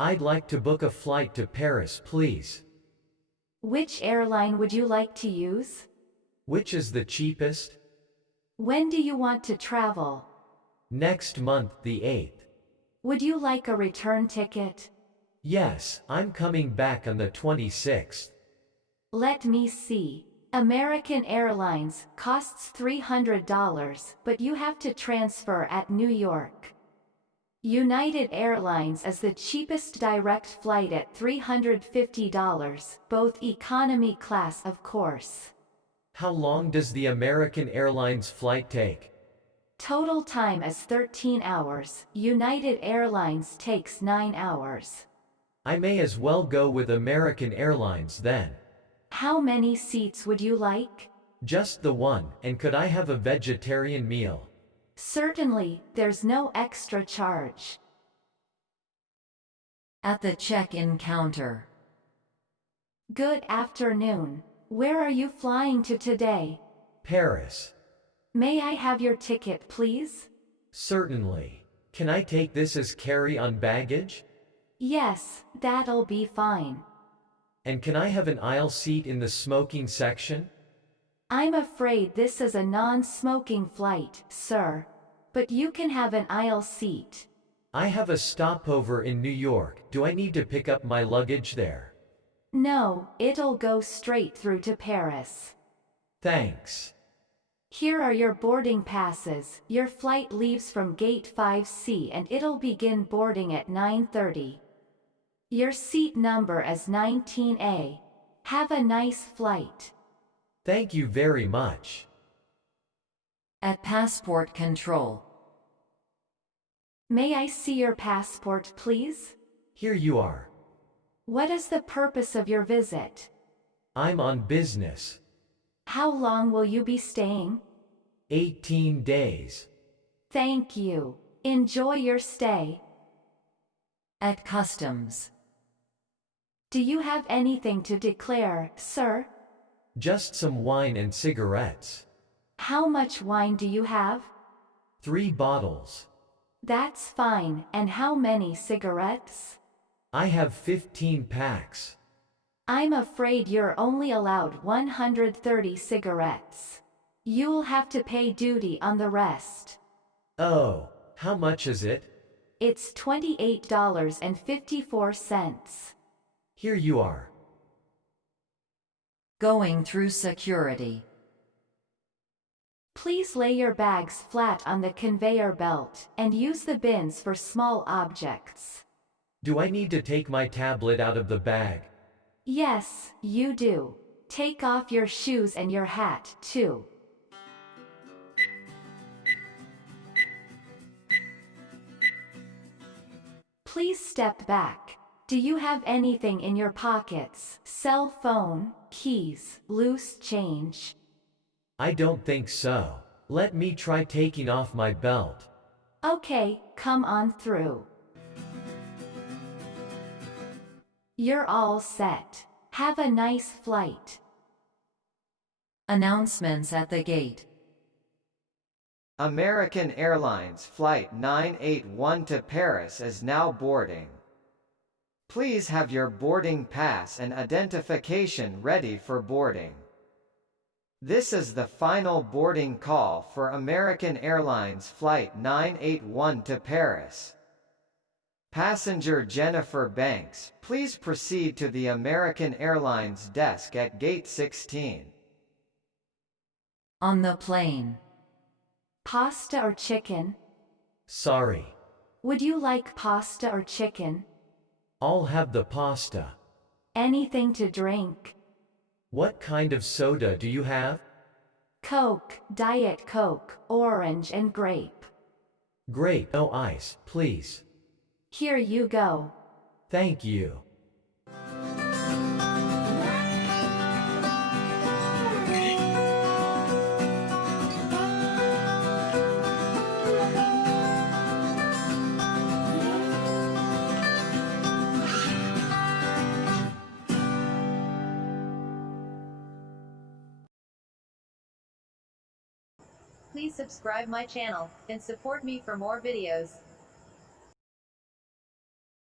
I'd like to book a flight to Paris, please. Which airline would you like to use? Which is the cheapest? When do you want to travel? Next month, the 8th. Would you like a return ticket? Yes, I'm coming back on the 26th. Let me see. American Airlines costs $300, but you have to transfer at New York. United Airlines is the cheapest direct flight at $350, both economy class of course. How long does the American Airlines flight take? Total time is 13 hours, United Airlines takes 9 hours. I may as well go with American Airlines then. How many seats would you like? Just the one, and could I have a vegetarian meal? Certainly, there's no extra charge. At the check-in counter. Good afternoon. Where are you flying to today? Paris. May I have your ticket, please? Certainly. Can I take this as carry-on baggage? Yes, that'll be fine. And can I have an aisle seat in the smoking section? I'm afraid this is a non-smoking flight, sir. But you can have an aisle seat. I have a stopover in New York. Do I need to pick up my luggage there? No, it'll go straight through to Paris. Thanks. Here are your boarding passes. Your flight leaves from gate 5C and it'll begin boarding at 9:30. Your seat number is 19A. Have a nice flight. Thank you very much. At passport control. May I see your passport, please? Here you are. What is the purpose of your visit? I'm on business. How long will you be staying? 18 days. Thank you. Enjoy your stay. At customs. Do you have anything to declare, sir? Just some wine and cigarettes. How much wine do you have? 3 bottles. That's fine. And how many cigarettes? I have 15 packs. I'm afraid you're only allowed 130 cigarettes. You'll have to pay duty on the rest. Oh, how much is it? It's $28.54. Here you are. Going through security. Please lay your bags flat on the conveyor belt, and use the bins for small objects. Do I need to take my tablet out of the bag? Yes, you do. Take off your shoes and your hat, too. Please step back. Do you have anything in your pockets? Cell phone, keys, loose change? I don't think so. Let me try taking off my belt. Okay, come on through. You're all set. Have a nice flight. Announcements at the gate. American Airlines Flight 981 to Paris is now boarding. Please have your boarding pass and identification ready for boarding. This is the final boarding call for American Airlines Flight 981 to Paris. Passenger Jennifer Banks, please proceed to the American Airlines desk at Gate 16. On the plane. Pasta or chicken? Sorry. Would you like pasta or chicken? I'll have the pasta. Anything to drink? What kind of soda do you have? Coke, Diet Coke, orange and grape. Grape, no ice, please. Here you go. Thank you. Please subscribe my channel and support me for more videos.